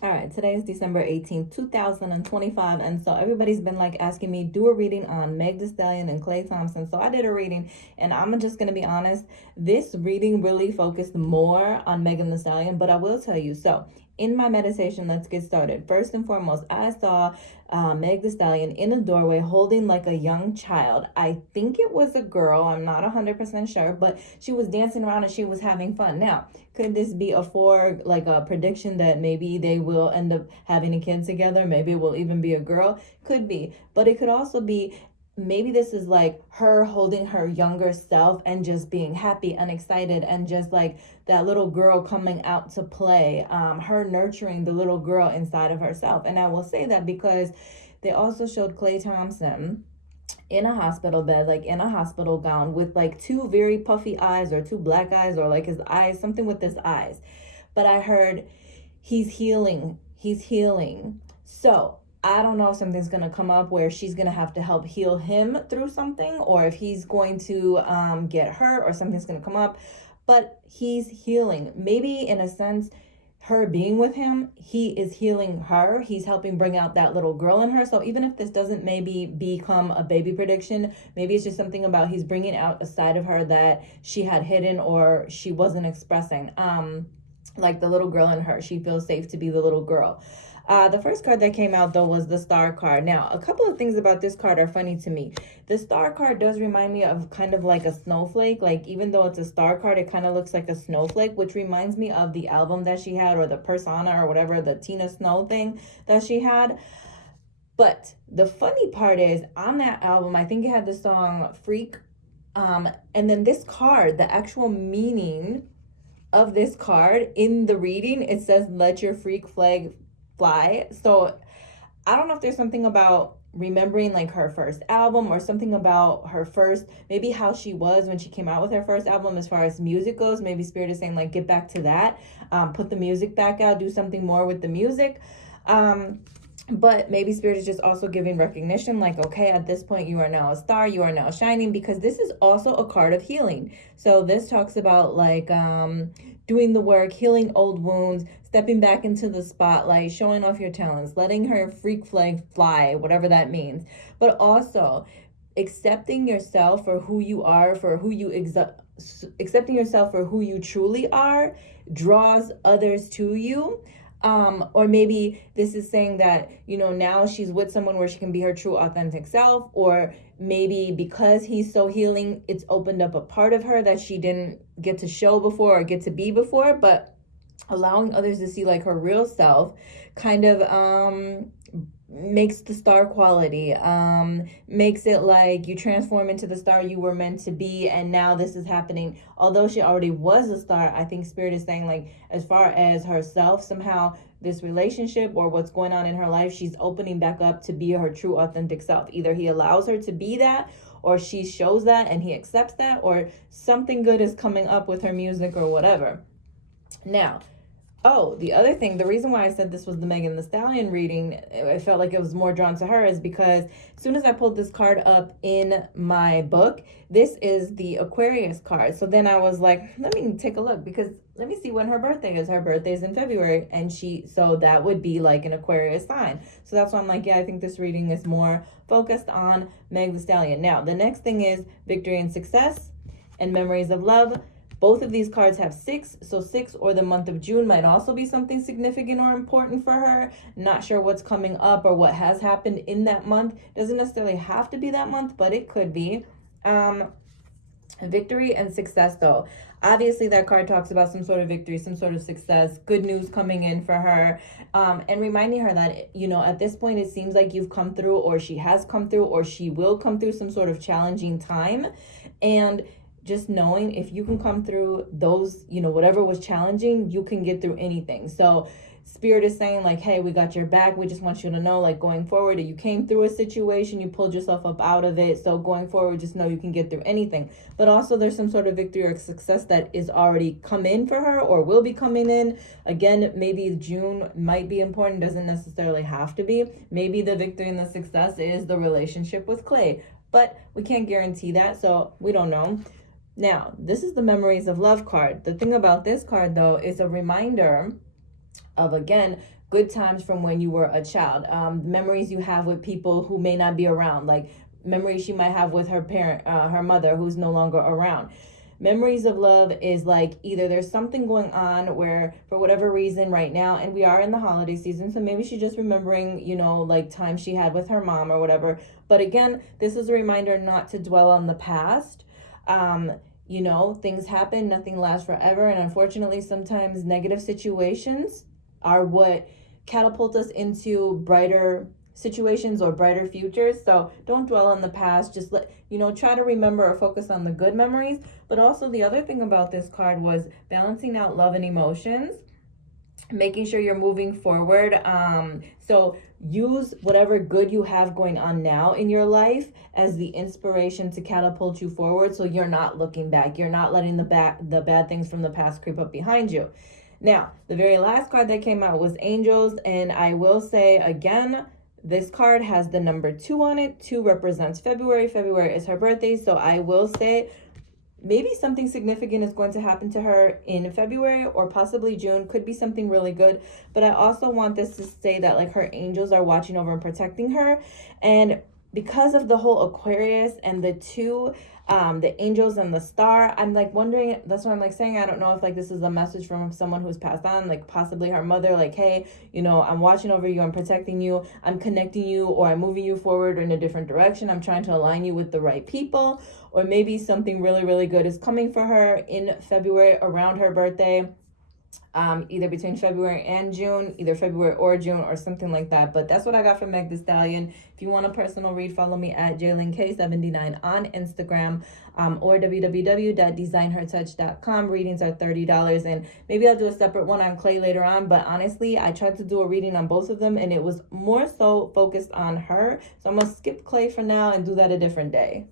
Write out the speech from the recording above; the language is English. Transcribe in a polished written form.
All right, today is December 18th, 2025. And so everybody's been like asking me, do a reading on Meg Thee Stallion and Klay Thompson. So I did a reading, and I'm just going to be honest. This reading really focused more on Megan Thee Stallion, but I will tell you. So in my meditation, let's get started. First and foremost, I saw Meg Thee Stallion in a doorway holding like a young child. I think it was a girl. I'm not 100% sure, but she was dancing around and she was having fun. Now, could this be like a prediction that maybe they will end up having a kid together? Maybe it will even be a girl. Could be. But it could also be maybe this is like her holding her younger self and just being happy and excited and just like that little girl coming out to play, her nurturing the little girl inside of herself. And I will say that because they also showed Klay Thompson in a hospital bed, like in a hospital gown with like two very puffy eyes or two black eyes, or like his eyes, something with his eyes. But I heard he's healing. He's healing. So I don't know if something's going to come up where she's going to have to help heal him through something, or if he's going to get hurt or something's going to come up. But he's healing. Maybe in a sense, her being with him, he is healing her. He's helping bring out that little girl in her. So even if this doesn't maybe become a baby prediction, maybe it's just something about he's bringing out a side of her that she had hidden or she wasn't expressing. Like the little girl in her, she feels safe to be the little girl. The first card that came out, though, was the Star card. Now, a couple of things about this card are funny to me. The Star card does remind me of kind of like a snowflake. Like, even though it's a Star card, it kind of looks like a snowflake, which reminds me of the album that she had, or the Persona, or whatever, the Tina Snow thing that she had. But the funny part is, on that album, I think it had the song Freak. And then this card, the actual meaning of this card in the reading, it says, let your freak flag fly. So I don't know if there's something about remembering like her first album, or something about her first, maybe how she was when she came out with her first album as far as music goes. Maybe Spirit is saying like, get back to that, put the music back out, do something more with the music. But maybe Spirit is just also giving recognition, like, okay, at this point, you are now a star, you are now shining, because this is also a card of healing. So this talks about like doing the work, healing old wounds, stepping back into the spotlight, showing off your talents, letting her freak flag fly, whatever that means. But also accepting yourself for who you are, for who you accepting yourself for who you truly are draws others to you. Or maybe this is saying that, now she's with someone where she can be her true authentic self, or maybe because he's so healing, it's opened up a part of her that she didn't get to show before or get to be before, but allowing others to see like her real self kind of makes the star quality, makes it like you transform into the star you were meant to be. And now this is happening. Although she already was a star, I think Spirit is saying like, as far as herself, somehow this relationship or what's going on in her life, she's opening back up to be her true authentic self. Either he allows her to be that, or she shows that and he accepts that, or something good is coming up with her music or whatever. Now, the other thing, the reason why I said this was the Megan Thee Stallion reading, I felt like it was more drawn to her, is because as soon as I pulled this card up in my book, this is the Aquarius card. So then I was like, let me take a look, because let me see when her birthday is. Her birthday is in February, and so that would be like an Aquarius sign. So that's why I'm like, yeah, I think this reading is more focused on Meg Thee Stallion. Now, the next thing is Victory and Success and Memories of Love. Both of these cards have 6, so 6 or the month of June might also be something significant or important for her. Not sure what's coming up or what has happened in that month. Doesn't necessarily have to be that month, but it could be. Victory and success, though. Obviously, that card talks about some sort of victory, some sort of success, good news coming in for her, and reminding her that, at this point, it seems like you've come through, or she has come through, or she will come through some sort of challenging time. And just knowing if you can come through those, whatever was challenging, you can get through anything. So Spirit is saying like, hey, we got your back. We just want you to know, like, going forward, you came through a situation, you pulled yourself up out of it. So going forward, just know you can get through anything. But also there's some sort of victory or success that is already come in for her or will be coming in. Again, maybe June might be important, doesn't necessarily have to be. Maybe the victory and the success is the relationship with Klay, but we can't guarantee that, so we don't know. Now, this is the Memories of Love card. The thing about this card, though, is a reminder of, again, good times from when you were a child, memories you have with people who may not be around, like memories she might have with her parent, her mother, who's no longer around. Memories of love is like either there's something going on where for whatever reason right now, and we are in the holiday season, so maybe she's just remembering, like time she had with her mom or whatever. But again, this is a reminder not to dwell on the past. Things happen, nothing lasts forever, and unfortunately sometimes negative situations are what catapult us into brighter situations or brighter futures. So don't dwell on the past. Just try to remember or focus on the good memories. But also the other thing about this card was balancing out love and emotions, making sure you're moving forward. So use whatever good you have going on now in your life as the inspiration to catapult you forward, so you're not looking back, you're not letting the bad things from the past creep up behind you. Now, the very last card that came out was Angels, and I will say again, this card has the number 2 on it. 2 represents February. February is her birthday, so I will say maybe something significant is going to happen to her in February or possibly June. Could be something really good. But I also want this to say that like her angels are watching over and protecting her. And because of the whole Aquarius and the 2, the angels and the star, I'm like wondering, that's what I'm like saying, I don't know if like this is a message from someone who's passed on, like possibly her mother, like, hey, I'm watching over you, I'm protecting you, I'm connecting you, or I'm moving you forward in a different direction, I'm trying to align you with the right people. Or maybe something really, really good is coming for her in February around her birthday. Either between February and June, either February or June or something like that. But that's what I got from Meg Thee Stallion. If you want a personal read, follow me at JaylinK79 on Instagram, or www.designhertouch.com. Readings are $30, and maybe I'll do a separate one on clay later on. But honestly, I tried to do a reading on both of them, and it was more so focused on her. So I'm going to skip clay for now and do that a different day.